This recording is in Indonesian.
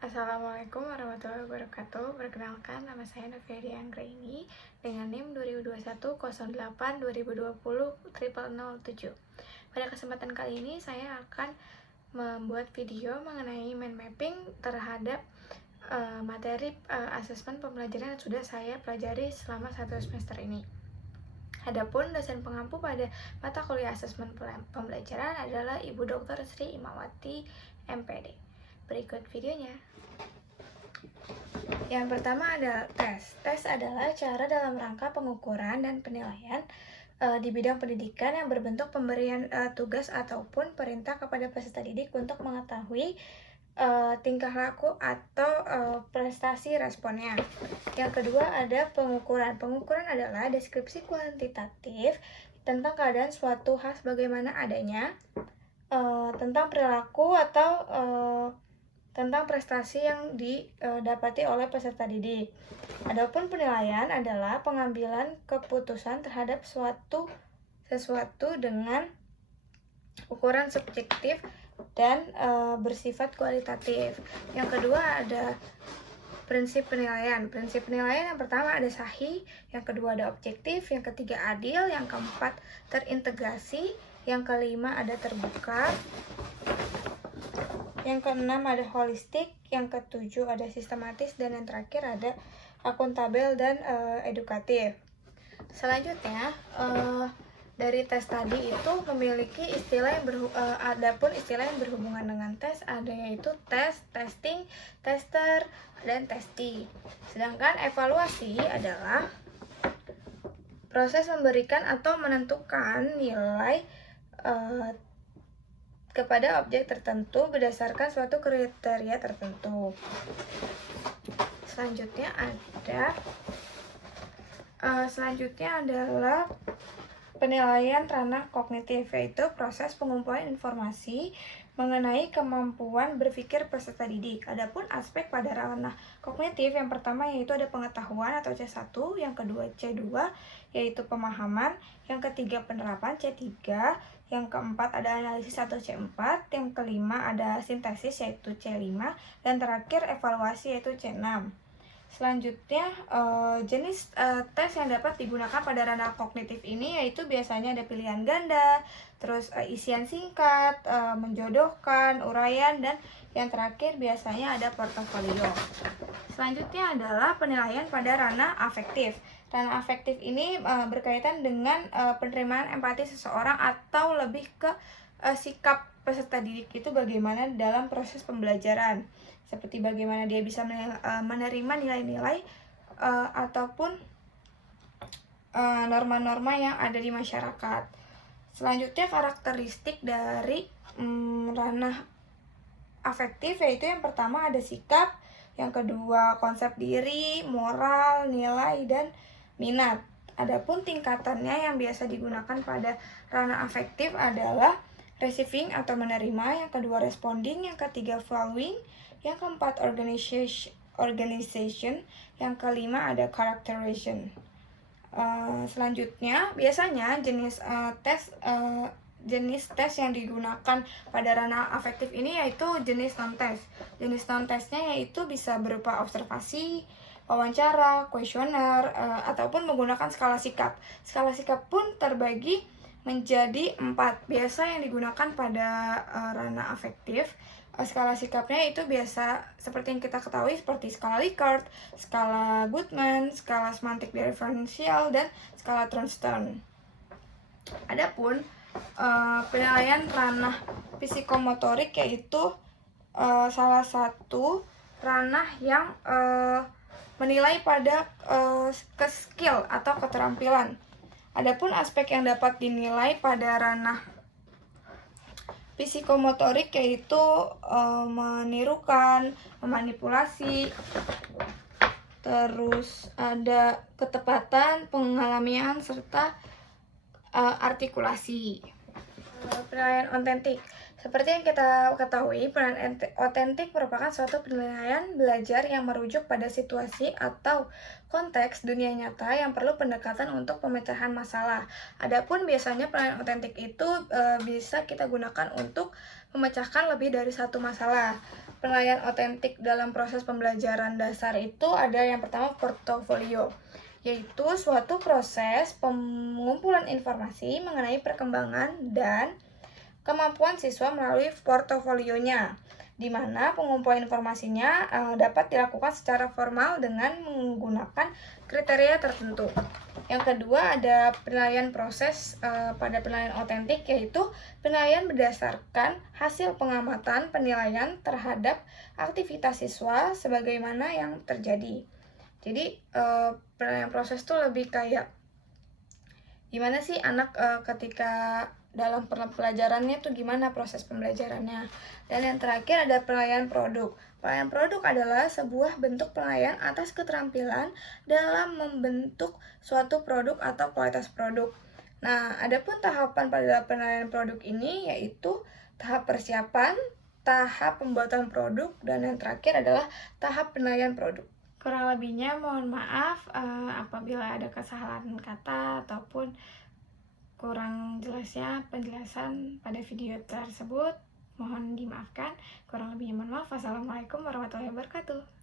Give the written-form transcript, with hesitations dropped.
Assalamualaikum warahmatullahi wabarakatuh. Perkenalkan, nama saya Noviadi Anggraini dengan NIM 2021-08-2020-0007. Pada kesempatan kali ini saya akan membuat video mengenai mind mapping terhadap materi asesmen pembelajaran yang sudah saya pelajari selama 1 semester ini. Adapun dosen pengampu pada mata kuliah asesmen pembelajaran adalah Ibu Dr. Sri Imawati, MPD. Berikut videonya. Yang pertama adalah tes. Tes adalah cara dalam rangka pengukuran dan penilaian di bidang pendidikan yang berbentuk pemberian tugas ataupun perintah kepada peserta didik untuk mengetahui tingkah laku atau prestasi responnya. Yang kedua ada pengukuran. Pengukuran adalah deskripsi kuantitatif tentang keadaan suatu hal sebagaimana adanya, tentang perilaku atau tentang prestasi yang didapati oleh peserta didik. Adapun penilaian adalah pengambilan keputusan terhadap sesuatu dengan ukuran subjektif dan bersifat kualitatif. Yang kedua ada prinsip penilaian. Prinsip penilaian yang pertama ada sahih, yang kedua ada objektif, yang ketiga adil, yang keempat terintegrasi, yang kelima ada terbuka, yang keenam ada holistik, yang ketujuh ada sistematis, dan yang terakhir ada akuntabel dan edukatif. Selanjutnya, dari tes tadi itu memiliki istilah yang adapun istilah yang berhubungan dengan tes ada yaitu tes, testing, tester, dan testi. Sedangkan evaluasi adalah proses memberikan atau menentukan nilai kepada objek tertentu berdasarkan suatu kriteria tertentu. Selanjutnya adalah penilaian ranah kognitif, yaitu proses pengumpulan informasi mengenai kemampuan berpikir peserta didik. Adapun aspek pada ranah kognitif yang pertama yaitu ada pengetahuan atau C1, yang kedua C2 yaitu pemahaman, yang ketiga penerapan C3, yang keempat ada analisis atau C4, yang kelima ada sintesis yaitu C5, dan terakhir evaluasi yaitu C6. Selanjutnya, jenis tes yang dapat digunakan pada ranah kognitif ini yaitu biasanya ada pilihan ganda, terus isian singkat, menjodohkan, uraian, dan yang terakhir biasanya ada portofolio. Selanjutnya adalah penilaian pada ranah afektif. Ranah afektif ini berkaitan dengan penerimaan empati seseorang atau lebih ke sikap peserta didik itu bagaimana dalam proses pembelajaran, seperti bagaimana dia bisa menerima nilai-nilai ataupun norma-norma yang ada di masyarakat. Selanjutnya karakteristik dari ranah afektif yaitu yang pertama ada sikap, yang kedua konsep diri, moral, nilai, dan minat. Adapun tingkatannya yang biasa digunakan pada ranah afektif adalah receiving atau menerima, yang kedua responding, yang ketiga following, yang keempat organization, yang kelima ada characterization. Selanjutnya biasanya jenis tes yang digunakan pada ranah afektif ini yaitu jenis non-tes. Jenis non-tesnya yaitu bisa berupa observasi, wawancara, kuesioner, ataupun menggunakan skala sikap. Skala sikap pun terbagi menjadi 4. Biasa yang digunakan pada ranah afektif, skala sikapnya itu biasa seperti yang kita ketahui seperti skala Likert, skala Goodman, skala semantik diferensial, dan skala Thornstone. Adapun penilaian ranah psikomotorik yaitu salah satu ranah yang menilai pada skill atau keterampilan. Adapun aspek yang dapat dinilai pada ranah psikomotorik yaitu menirukan, memanipulasi, terus ada ketepatan, pengalamian, serta artikulasi. Penilaian otentik. Seperti yang kita ketahui, penilaian otentik merupakan suatu penilaian belajar yang merujuk pada situasi atau konteks dunia nyata yang perlu pendekatan untuk pemecahan masalah. Adapun biasanya penilaian otentik itu bisa kita gunakan untuk memecahkan lebih dari satu masalah. penilaian otentik dalam proses pembelajaran dasar itu ada yang pertama portofolio, yaitu suatu proses pengumpulan informasi mengenai perkembangan dan kemampuan siswa melalui portofolionya, di mana pengumpulan informasinya dapat dilakukan secara formal dengan menggunakan kriteria tertentu. Yang kedua ada penilaian proses pada penilaian otentik, yaitu penilaian berdasarkan hasil pengamatan penilaian terhadap aktivitas siswa sebagaimana yang terjadi. Jadi penilaian proses itu lebih kayak gimana sih anak ketika dalam pelajarannya tuh gimana proses pembelajarannya. Dan yang terakhir ada penilaian produk. Penilaian produk adalah sebuah bentuk penilaian atas keterampilan dalam membentuk suatu produk atau kualitas produk. Nah, adapun tahapan pada penilaian produk ini yaitu tahap persiapan, tahap pembuatan produk, dan yang terakhir adalah tahap penilaian produk. Kurang lebihnya mohon maaf apabila ada kesalahan kata ataupun kurang jelasnya penjelasan pada video tersebut. Mohon dimaafkan. Kurang lebihnya mohon maaf. Wassalamualaikum warahmatullahi wabarakatuh.